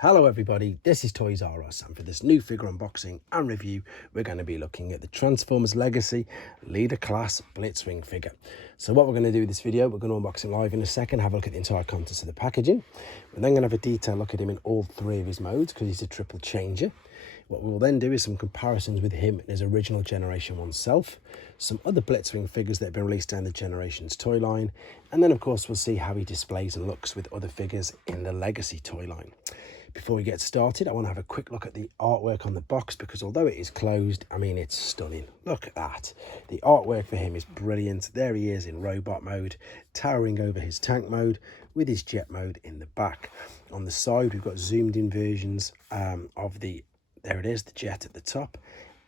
Hello everybody, this is Toys R Us, and for this new figure unboxing and review we're going to be looking at the Transformers Legacy Leader Class Blitzwing figure. So what we're going to do with this video, we're going to unbox him live in a second, have a look at the entire contents of the packaging. We're then going to have a detailed look at him in all three of his modes because he's a triple changer. What we'll then do is some comparisons with him and his original Generation 1 self, some other Blitzwing figures that have been released down the Generations toy line, and then of course we'll see how he displays and looks with other figures in the Legacy toy line. Before we get started, I want to have a quick look at the artwork on the box because although it is closed, I mean, it's stunning. Look at that. The artwork for him is brilliant. There he is in robot mode, towering over his tank mode with his jet mode in the back. On the side, we've got zoomed in versions of the, there it is, the jet at the top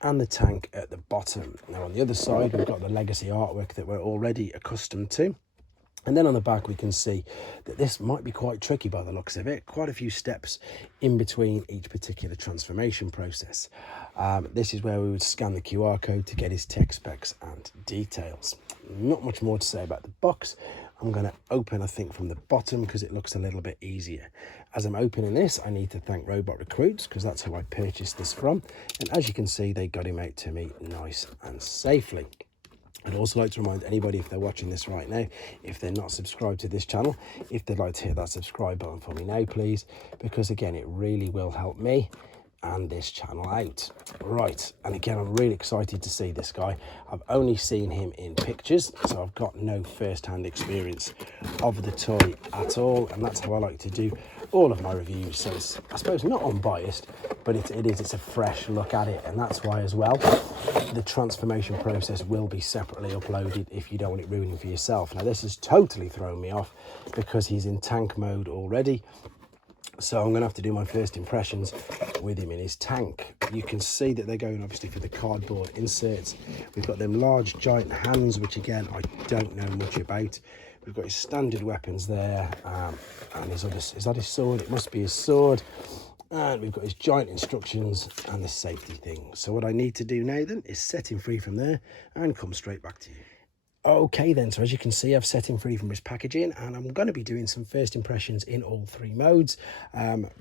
and the tank at the bottom. Now on the other side, we've got the Legacy artwork that we're already accustomed to. And then on the back, we can see that this might be quite tricky by the looks of it. Quite a few steps in between each particular transformation process. This is where we would scan the QR code to get his tech specs and details. Not much more to say about the box. I'm going to open, I think, from the bottom because it looks a little bit easier. As I'm opening this, I need to thank Robot Recruits because that's who I purchased this from. And as you can see, they got him out to me nice and safely. I'd also like to remind anybody, if they're watching this right now, if they're not subscribed to this channel, if they'd like to hit that subscribe button for me now, please, because again, it really will help me and this channel out. Right, and again, I'm really excited to see this guy. I've only seen him in pictures, so I've got no first-hand experience of the toy at all, and that's how I like to do all of my reviews. So it's, I suppose, not unbiased, but it's a fresh look at it, and that's why as well the transformation process will be separately uploaded if you don't want it ruining for yourself. Now this has totally thrown me off because he's in tank mode already, so I'm gonna have to do my first impressions with him in his tank. You can see that they're going obviously for the cardboard inserts. We've got them large giant hands, which again I don't know much about. We've got his standard weapons there, and his other, is that his sword? It must be his sword. And we've got his giant instructions and the safety thing. So what I need to do now then is set him free from there and come straight back to you. Okay then, so as you can see, I've set him free from his packaging and I'm going to be doing some first impressions in all three modes,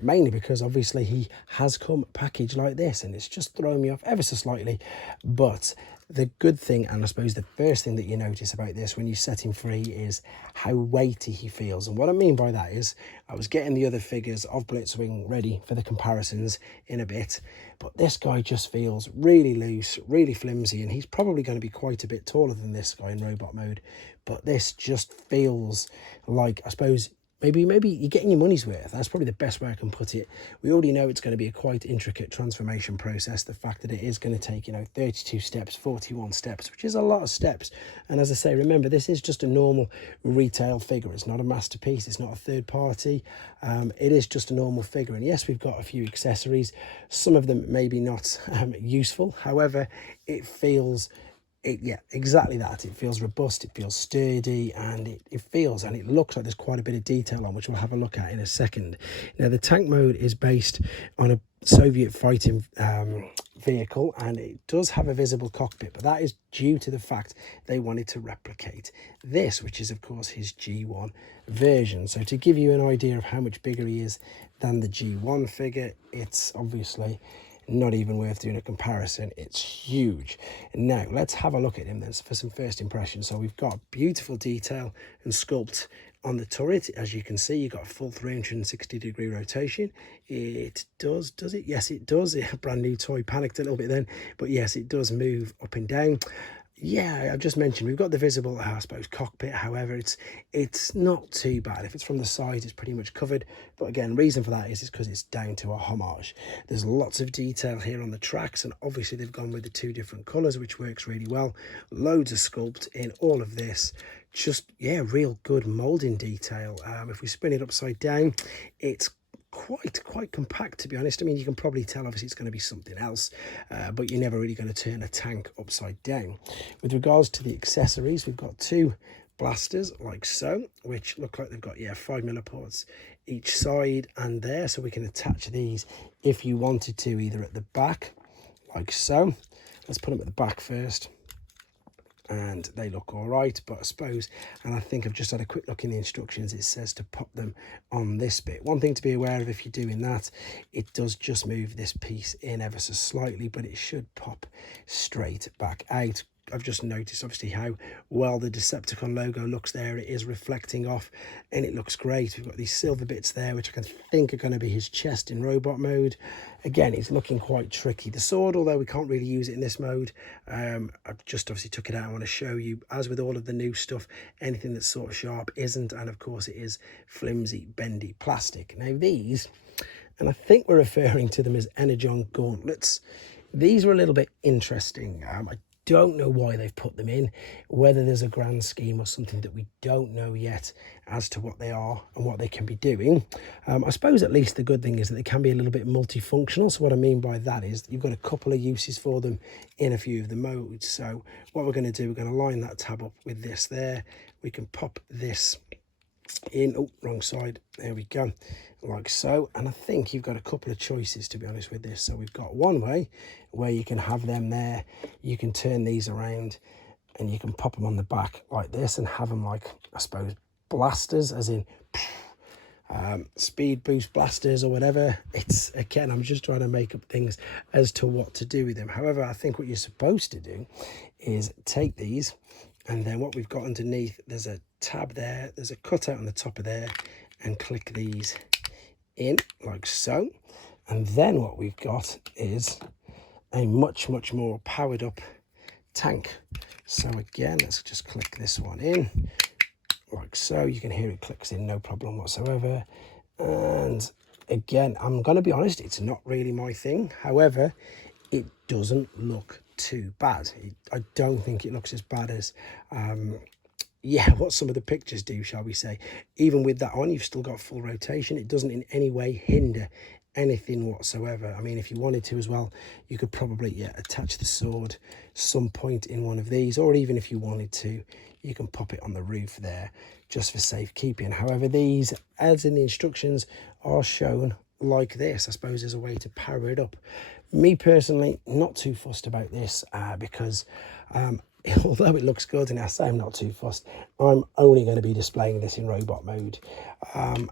mainly because obviously he has come packaged like this and it's just thrown me off ever so slightly. But the good thing, and I suppose the first thing that you notice about this when you set him free, is how weighty he feels. And what I mean by that is I was getting the other figures of Blitzwing ready for the comparisons in a bit, but this guy just feels really loose, really flimsy, and he's probably going to be quite a bit taller than this guy in robot mode. But this just feels like, I suppose, maybe you're getting your money's worth. That's probably the best way I can put it. We already know it's going to be a quite intricate transformation process. The fact that it is going to take, 32 steps, 41 steps, which is a lot of steps. And as I say, remember, this is just a normal retail figure. It's not a masterpiece. It's not a third party. It is just a normal figure. And yes, we've got a few accessories. Some of them maybe not useful. However, it feels... yeah, exactly that. It feels robust, it feels sturdy, and it feels and it looks like there's quite a bit of detail on, which we'll have a look at in a second. Now, the tank mode is based on a Soviet fighting vehicle, and it does have a visible cockpit, but that is due to the fact they wanted to replicate this, which is, of course, his G1 version. So to give you an idea of how much bigger he is than the G1 figure, it's obviously not even worth doing a comparison. It's huge. Now let's have a look at him then for some first impressions. So we've got beautiful detail and sculpt on the turret. As you can see, you've got a full 360-degree rotation. It does it? Yes, it does. A brand new toy, panicked a little bit then, but yes, it does move up and down. Yeah, I've just mentioned we've got the visible, I suppose, cockpit. However, it's not too bad. If it's from the side, it's pretty much covered. But again, reason for that is because it's down to a homage. There's lots of detail here on the tracks, and obviously they've gone with the two different colours, which works really well. Loads of sculpt in all of this. Just, yeah, real good moulding detail. If we spin it upside down, it's quite compact, to be honest. I mean, you can probably tell obviously it's going to be something else, but you're never really going to turn a tank upside down. With regards to the accessories, we've got two blasters like so, which look like they've got 5 milliports each side and there, so we can attach these if you wanted to, either at the back like so. Let's put them at the back first. and they look all right. But I suppose, and I think I've just had a quick look in the instructions, it says to pop them on this bit. One thing to be aware of if you're doing that, it does just move this piece in ever so slightly, but it should pop straight back out. I've just noticed obviously how well the Decepticon logo looks there. It is reflecting off and it looks great. We've got these silver bits there, which I can think are going to be his chest in robot mode. Again, it's looking quite tricky. The sword, although we can't really use it in this mode, I've just obviously took it out. I want to show you, as with all of the new stuff, anything that's sort of sharp isn't, and of course it is flimsy, bendy plastic. Now these, and I think we're referring to them as Energon gauntlets, these are a little bit interesting. I don't know why they've put them in, whether there's a grand scheme or something that we don't know yet as to what they are and what they can be doing. I suppose at least the good thing is that they can be a little bit multifunctional. So what I mean by that is you've got a couple of uses for them in a few of the modes. So what we're going to do, we're going to line that tab up with this there. We can pop this in, oh, wrong side, there we go, like so. And I think you've got a couple of choices, to be honest, with this. So we've got one way where you can have them there, you can turn these around and you can pop them on the back like this and have them like, I suppose, blasters, as in speed boost blasters or whatever. It's, again, I'm just trying to make up things as to what to do with them. However, I think what you're supposed to do is take these, and then what we've got underneath, there's a tab there, there's a cutout on the top of there, and click these in like so. And then what we've got is a much more powered up tank. So again, let's just click this one in like so. You can hear it clicks in, no problem whatsoever. And again, I'm going to be honest, it's not really my thing. However, it doesn't look too bad. I don't think it looks as bad as yeah, what some of the pictures do, shall we say. Even with that on, you've still got full rotation. It doesn't in any way hinder anything whatsoever. I mean, if you wanted to as well, you could probably attach the sword some point in one of these, or even if you wanted to, you can pop it on the roof there just for safekeeping. However, these, as in the instructions, are shown like this, I suppose, as a way to power it up. Me personally, not too fussed about this because although it looks good, and I say I'm not too fussed, I'm only going to be displaying this in robot mode.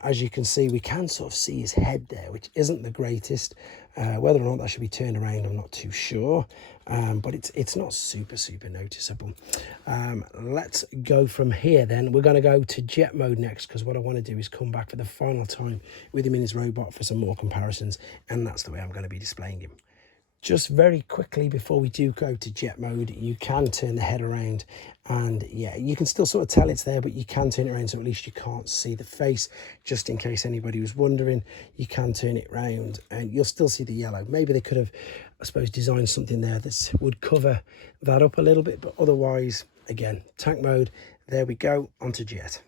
As you can see, we can sort of see his head there, which isn't the greatest. Whether or not that should be turned around, I'm not too sure, but it's not super noticeable. Let's go from here then. We're going to go to jet mode next, because what I want to do is come back for the final time with him in his robot for some more comparisons, and that's the way I'm going to be displaying him. Just very quickly before we do go to jet mode, you can turn the head around, and yeah, you can still sort of tell it's there, but you can turn it around so at least you can't see the face. Just in case anybody was wondering, you can turn it around and you'll still see the yellow. Maybe they could have, I suppose, designed something there that would cover that up a little bit, but otherwise, again, tank mode, there we go, onto jet.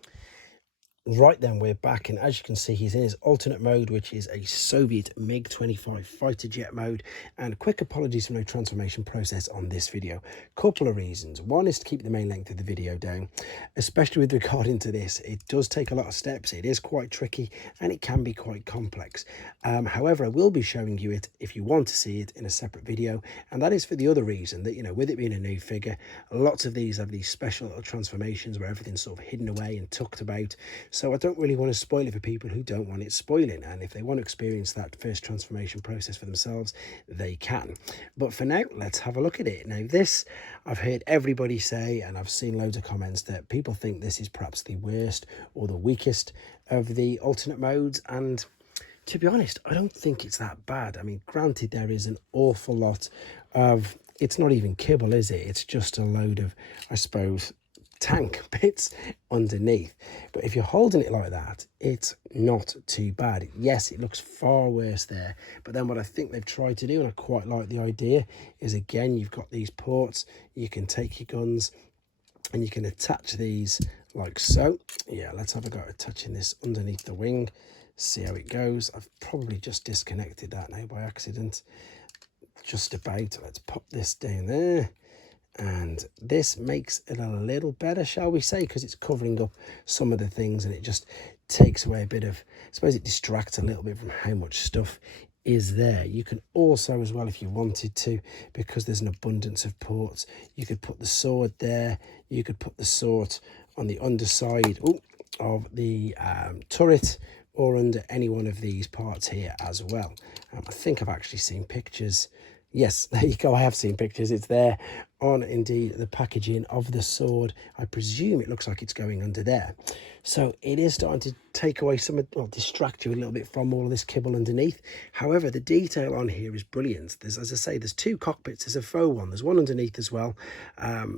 Right then, we're back, and as you can see, he's in his alternate mode, which is a Soviet MiG-25 fighter jet mode. And quick apologies for no transformation process on this video. Couple of reasons. One is to keep the main length of the video down, especially with regarding to this. It does take a lot of steps, it is quite tricky, and it can be quite complex. However, I will be showing you it if you want to see it in a separate video, and that is for the other reason that, you know, with it being a new figure, lots of these have these special little transformations where everything's sort of hidden away and tucked about. So I don't really want to spoil it for people who don't want it spoiling, and if they want to experience that first transformation process for themselves, they can. But for now, let's have a look at it. Now this, I've heard everybody say, and I've seen loads of comments, that people think this is perhaps the worst or the weakest of the alternate modes, and to be honest, I don't think it's that bad. I mean, granted, there is an awful lot of, it's not even kibble, is it? It's just a load of, I suppose, tank bits underneath. But if you're holding it like that, it's not too bad. Yes, it looks far worse there, but then what I think they've tried to do, and I quite like the idea, is again, you've got these ports, you can take your guns and you can attach these like so. Yeah, let's have a go at attaching this underneath the wing, see how it goes. I've probably just disconnected that now by accident, just about. Let's pop this down there, and this makes it a little better, shall we say, because it's covering up some of the things, and it just takes away a bit of, I suppose it distracts a little bit from how much stuff is there. You can also, as well, if you wanted to, because there's an abundance of ports, you could put the sword there. You could put the sword on the underside of the turret, or under any one of these parts here as well. I think I've actually seen pictures. Yes, there you go. I have seen pictures. It's there on, indeed, the packaging of the sword. I presume it looks like it's going under there. So it is starting to take away some, well, distract you a little bit from all of this kibble underneath. However, the detail on here is brilliant. There's, as I say, there's two cockpits. There's a faux one. There's one underneath as well.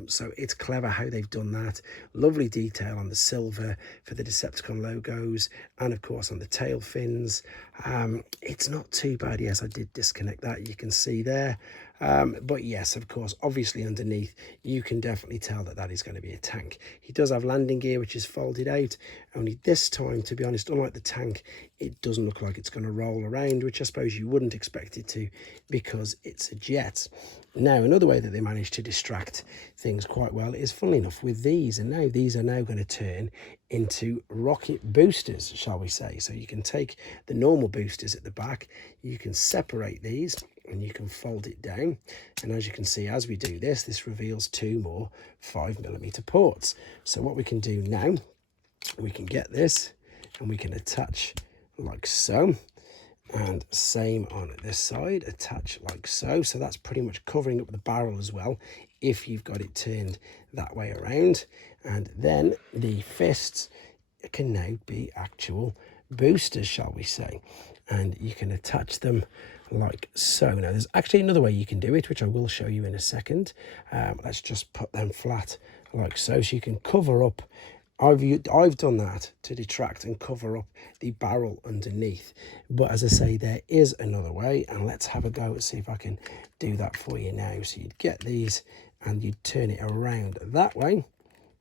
So it's clever how they've done that. Lovely detail on the silver for the Decepticon logos, and of course on the tail fins. It's not too bad. Yes, I did disconnect that. You can see there. But yes, of course, obviously underneath, you can definitely tell that that is going to be a tank. He does have landing gear, which is folded out. Only this time, to be honest, unlike the tank, it doesn't look like it's going to roll around, which I suppose you wouldn't expect it to, because it's a jet. Now, another way that they managed to distract things quite well is, funnily enough, with these. And now these are now going to turn into rocket boosters, shall we say. So you can take the normal boosters at the back, you can separate these, and you can fold it down. And as you can see, as we do this, this reveals two more 5mm ports. So what we can do now, we can get this and we can attach like so. And same on this side, attach like so. So that's pretty much covering up the barrel as well, if you've got it turned that way around. And then the fists can now be actual boosters, shall we say. And you can attach them like so. Now there's actually another way you can do it, which I will show you in a second. Let's just put them flat like so, so you can cover up. I've done that to detract and cover up the barrel underneath, but as I say, there is another way, and let's have a go and see if I can do that for you now. So you'd get these and you'd turn it around that way.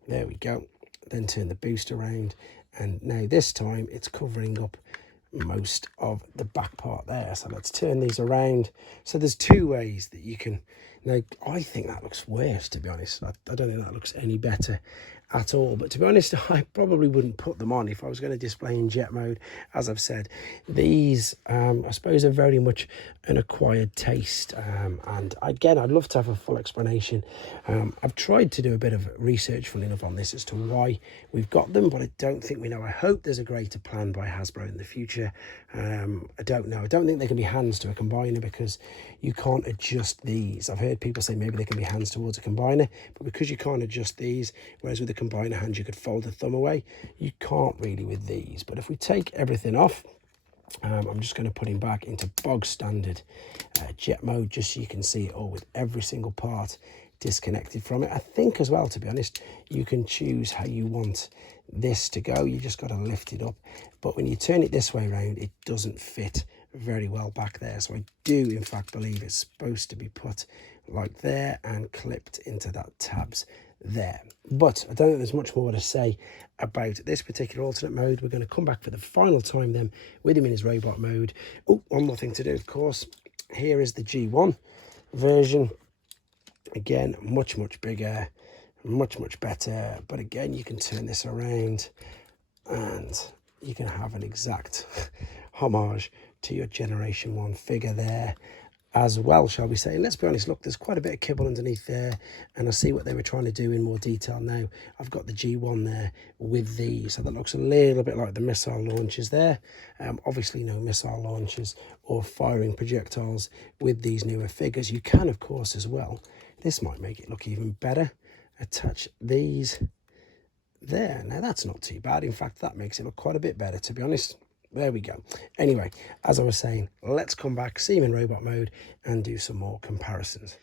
There we go. Then turn the boost around, and now this time it's covering up most of the back part there. So let's turn these around. So there's two ways that you can. Now I think that looks worse, to be honest. I don't think that looks any better at all, but to be honest, I probably wouldn't put them on if I was going to display in jet mode. As I've said, these I suppose are very much an acquired taste, and again, I'd love to have a full explanation. I've tried to do a bit of research, full enough, on this as to why we've got them, but I don't think we know. I hope there's a greater plan by Hasbro in the future. I don't know. I don't think there can be hands to a combiner, because you can't adjust these. I've heard people say maybe there can be hands towards a combiner, but because you can't adjust these, whereas with the combiner hand you could fold the thumb away, you can't really with these. But if we take everything off, I'm just going to put him back into bog standard jet mode, just so you can see it all with every single part disconnected from it. I think as well, to be honest, you can choose how you want this to go. You just got to lift it up, but when you turn it this way around, it doesn't fit very well back there. So I do in fact believe it's supposed to be put like there and clipped into that tabs there. But I don't think there's much more to say about this particular alternate mode. We're going to come back for the final time then with him in his robot mode. Oh, one more thing to do, of course. Here is the G1 version. Again, much bigger, much better. But again, you can turn this around and you can have an exact homage to your Generation 1 figure there as well, shall we say. And let's be honest, look, there's quite a bit of kibble underneath there, and I see what they were trying to do in more detail now. I've got the G1 there with these, so that looks a little bit like the missile launchers there. Obviously no missile launchers or firing projectiles with these newer figures. You can, of course, as well, this might make it look even better, attach these there. Now that's not too bad. In fact, that makes it look quite a bit better, to be honest. There we go. Anyway, as I was saying, let's come back, see him in robot mode, and do some more comparisons.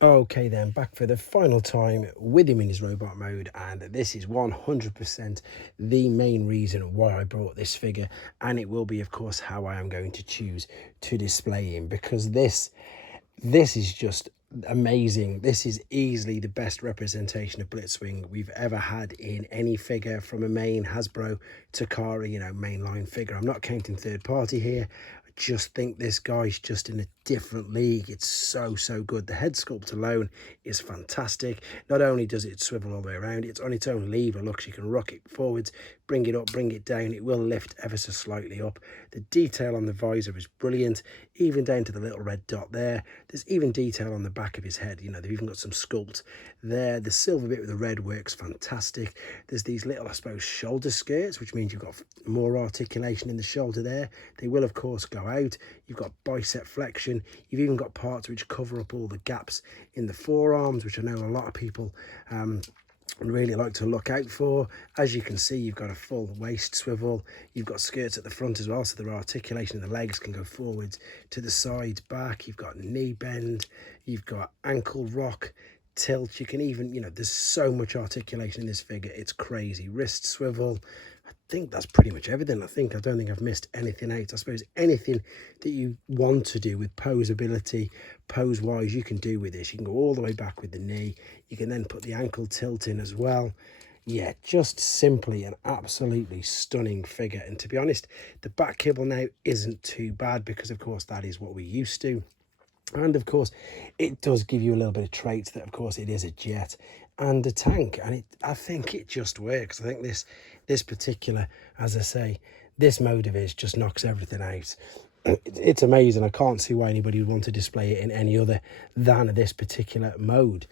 Okay then, back for the final time with him in his robot mode, and this is 100% the main reason why I brought this figure, and it will be, of course, how I am going to choose to display him, because this is just amazing. This is easily the best representation of Blitzwing we've ever had in any figure, from a main Hasbro Takara, you know, mainline figure. I'm not counting third party here. I just think this guy's just in a different league. It's so good. The head sculpt alone is fantastic. Not only does it swivel all the way around, it's on its own lever. Look, you can rock it forwards, bring it up, bring it down. It will lift ever so slightly up. The detail on the visor is brilliant, even down to the little red dot there. There's even detail on the back of his head. You know, they've even got some sculpt there. The silver bit with the red works fantastic. There's these little, I suppose, shoulder skirts, which means you've got more articulation in the shoulder there. They will, of course, go out. You've got bicep flexion. You've even got parts which cover up all the gaps in the forearms, which I know a lot of people really like to look out for. As you can see, you've got a full waist swivel. You've got skirts at the front as well, so the articulation of the legs can go forwards to the sides, back. You've got knee bend. You've got ankle rock, tilt. You can even, you know, there's so much articulation in this figure. It's crazy. Wrist swivel. I think that's pretty much everything. I don't think I've missed anything out. I suppose anything that you want to do with posability, pose wise, you can do with this. You can go all the way back with the knee. You can then put the ankle tilt in as well. Yeah, just simply an absolutely stunning figure. And to be honest, the back kibble now isn't too bad, because of course that is what we're used to. And of course it does give you a little bit of traits that, of course, it is a jet and a tank, and I think it just works. I think this particular, as I say, this mode of his just knocks everything out. It's amazing. I can't see why anybody would want to display it in any other than this particular mode.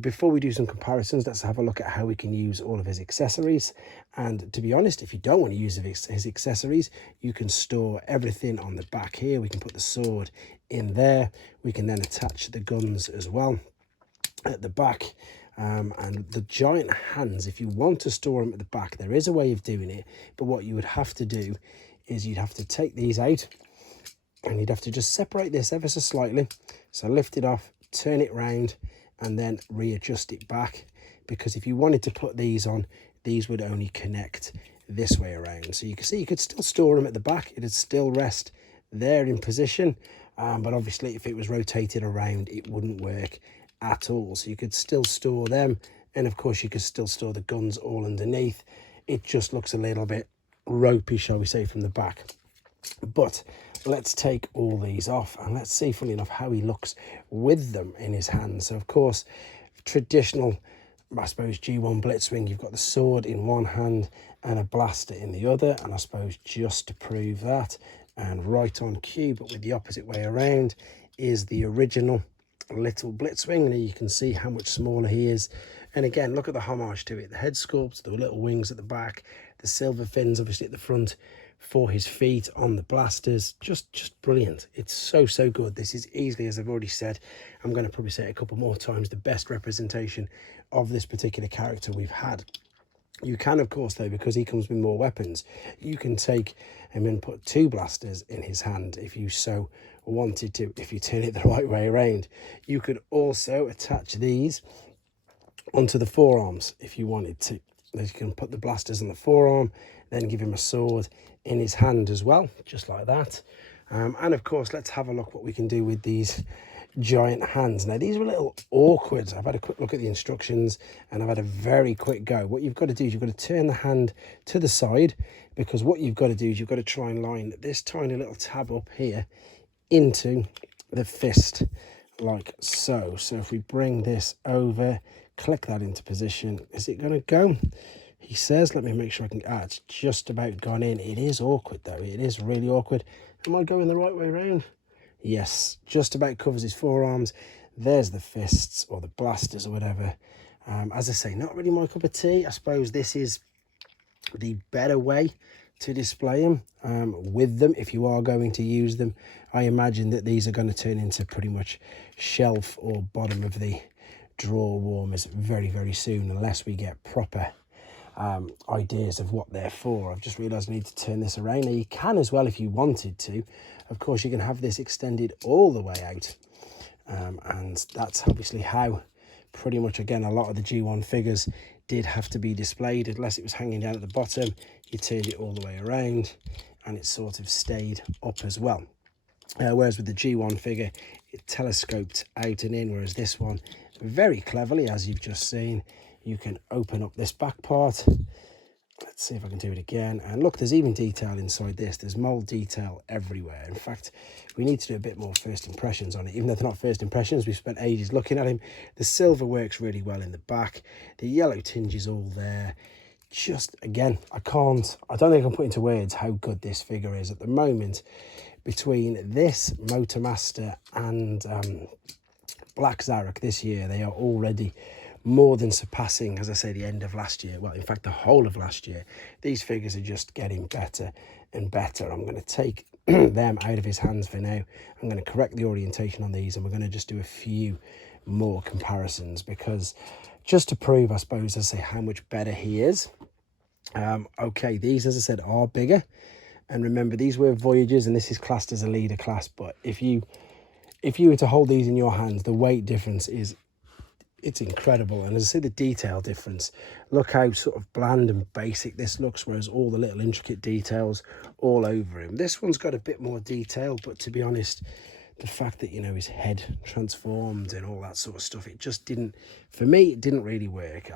Before we do some comparisons, let's have a look at how we can use all of his accessories. And to be honest, if you don't want to use his accessories, you can store everything on the back here. We can put the sword in there. We can then attach the guns as well at the back. And the giant hands, if you want to store them at the back, there is a way of doing it. But what you would have to do is you'd have to take these out, and you'd have to just separate this ever so slightly. So lift it off, turn it round, and then readjust it back. Because if you wanted to put these on, these would only connect this way around. So you can see you could still store them at the back. It'd still rest there in position. But obviously if it was rotated around, it wouldn't work at all. So you could still store them, and of course you could still store the guns all underneath. It just looks a little bit ropey, shall we say, from the back. But let's take all these off, and let's see, funnily enough, how he looks with them in his hands. So of course, traditional, I suppose, G1 Blitzwing, you've got the sword in one hand and a blaster in the other. And I suppose just to prove that, and right on cue, but with the opposite way around, is the original little Blitzwing. And you can see how much smaller he is. And again, look at the homage to it. The head sculpt, the little wings at the back, the silver fins obviously at the front for his feet on the blasters. Just brilliant. It's so good. This is easily, as I've already said, I'm going to probably say it a couple more times, the best representation of this particular character we've had. You can, of course, though, because he comes with more weapons, you can take him and put two blasters in his hand if you so wanted to, if you turn it the right way around. You could also attach these onto the forearms if you wanted to. You can put the blasters on the forearm, then give him a sword in his hand as well, just like that. And of course, let's have a look what we can do with these giant hands. Now, these are a little awkward. I've had a quick look at the instructions and I've had a very quick go. What you've got to do is you've got to turn the hand to the side, because what you've got to do is you've got to try and line this tiny little tab up here into the fist, like so. So if we bring this over, click that into position, is it going to go? He says, let me make sure I can, it's just about gone in. It is awkward though, it is really awkward. Am I going the right way around? Yes, just about covers his forearms. There's the fists, or the blasters, or whatever. As I say, not really my cup of tea. I suppose this is the better way to display them with them if you are going to use them. I imagine that these are going to turn into pretty much shelf or bottom of the drawer warmers very soon, unless we get proper ideas of what they're for. I've just realized I need to turn this around. Now, you can as well, if you wanted to, of course, you can have this extended all the way out, and that's obviously how pretty much, again, a lot of the G1 figures did have to be displayed. Unless it was hanging down at the bottom, you turned it all the way around and it sort of stayed up as well. Whereas with the G1 figure, it telescoped out and in, whereas this one, very cleverly, as you've just seen, you can open up this back part Let's see if I can do it again. And look, there's even detail inside this. There's mold detail everywhere. In fact, we need to do a bit more first impressions on it. Even though they're not first impressions, we've spent ages looking at him. The silver works really well in the back. The yellow tinge is all there. Just, again, I don't think I can put into words how good this figure is. At the moment, between this Motormaster and Black Zarek this year, they are already more than surpassing, as I say, the end of last year. Well, in fact, the whole of last year. These figures are just getting better and better. I'm going to take them out of his hands for now. I'm going to correct the orientation on these, and we're going to just do a few more comparisons, because just to prove, I suppose, I say how much better he is. Okay, these, as I said, are bigger. And remember, these were Voyagers, and this is classed as a leader class. But if you were to hold these in your hands, the weight difference it's incredible. And as I say, the detail difference, look how sort of bland and basic this looks, whereas all the little intricate details all over him. This one's got a bit more detail, but to be honest, the fact that, you know, his head transformed and all that sort of stuff, it just didn't, for me, it didn't really work.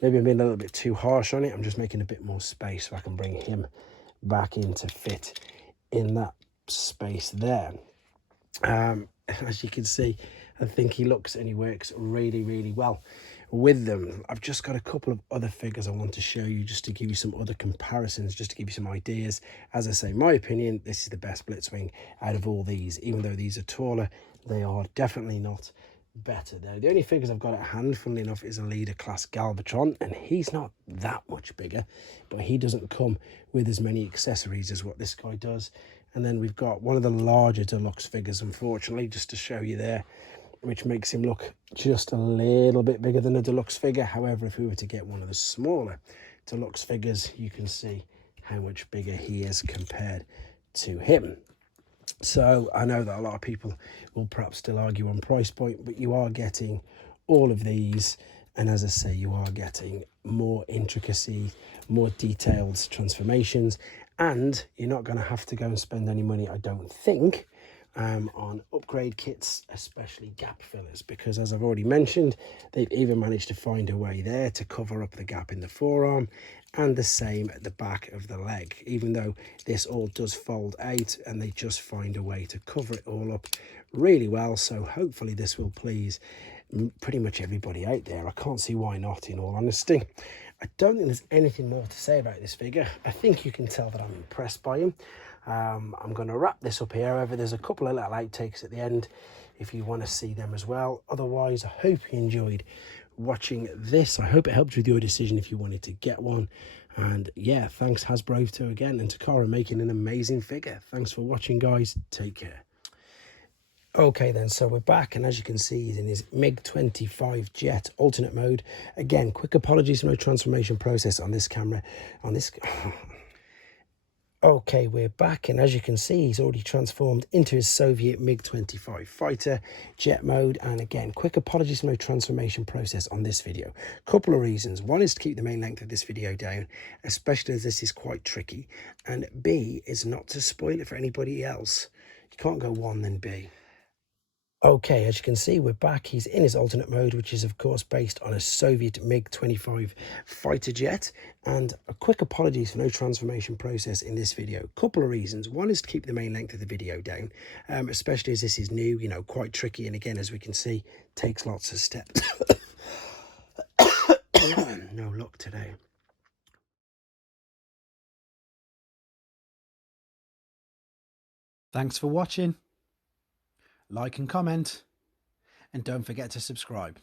Maybe I'm being a little bit too harsh on it. I'm just making a bit more space so I can bring him back in to fit in that space there. As you can see, I think he looks and he works really, really well with them. I've just got a couple of other figures I want to show you, just to give you some other comparisons, just to give you some ideas. As I say, my opinion, this is the best Blitzwing out of all these. Even though these are taller, they are definitely not better. Though the only figures I've got at hand, funnily enough, is a leader class Galvatron, and he's not that much bigger, but he doesn't come with as many accessories as what this guy does. And then we've got one of the larger deluxe figures, unfortunately, just to show you there, which makes him look just a little bit bigger than a deluxe figure. However, if we were to get one of the smaller deluxe figures, you can see how much bigger he is compared to him. So I know that a lot of people will perhaps still argue on price point, but you are getting all of these. And as I say, you are getting more intricacy, more detailed transformations, and you're not going to have to go and spend any money, I don't think, on upgrade kits, especially gap fillers, because as I've already mentioned, they've even managed to find a way there to cover up the gap in the forearm, and the same at the back of the leg, even though this all does fold out, and they just find a way to cover it all up really well. So hopefully this will please pretty much everybody out there. I can't see why not, in all honesty. I don't think there's anything more to say about this figure. I think you can tell that I'm impressed by him. I'm going to wrap this up here. However, there's a couple of little outtakes at the end if you want to see them as well. Otherwise, I hope you enjoyed watching this. I hope it helped with your decision if you wanted to get one. And yeah, thanks Hasbro again, and Takara making an amazing figure. Thanks for watching, guys. Take care. Okay then, so we're back, and as you can see, he's in his MiG-25 jet alternate mode. Again, quick apologies for no transformation process on this camera. Okay, we're back, and as you can see, he's already transformed into his Soviet MiG-25 fighter jet mode. And again, quick apologies for no transformation process on this video. Couple of reasons. One is to keep the main length of this video down, especially as this is quite tricky. And B is not to spoil it for anybody else. You can't go one then B. Okay, as you can see, we're back. He's in his alternate mode, which is, of course, based on a Soviet MiG-25 fighter jet. And a quick apologies for no transformation process in this video. Couple of reasons. One is to keep the main length of the video down, especially as this is new, you know, quite tricky. And again, as we can see, takes lots of steps. No luck today. Thanks for watching. Like and comment, and don't forget to subscribe.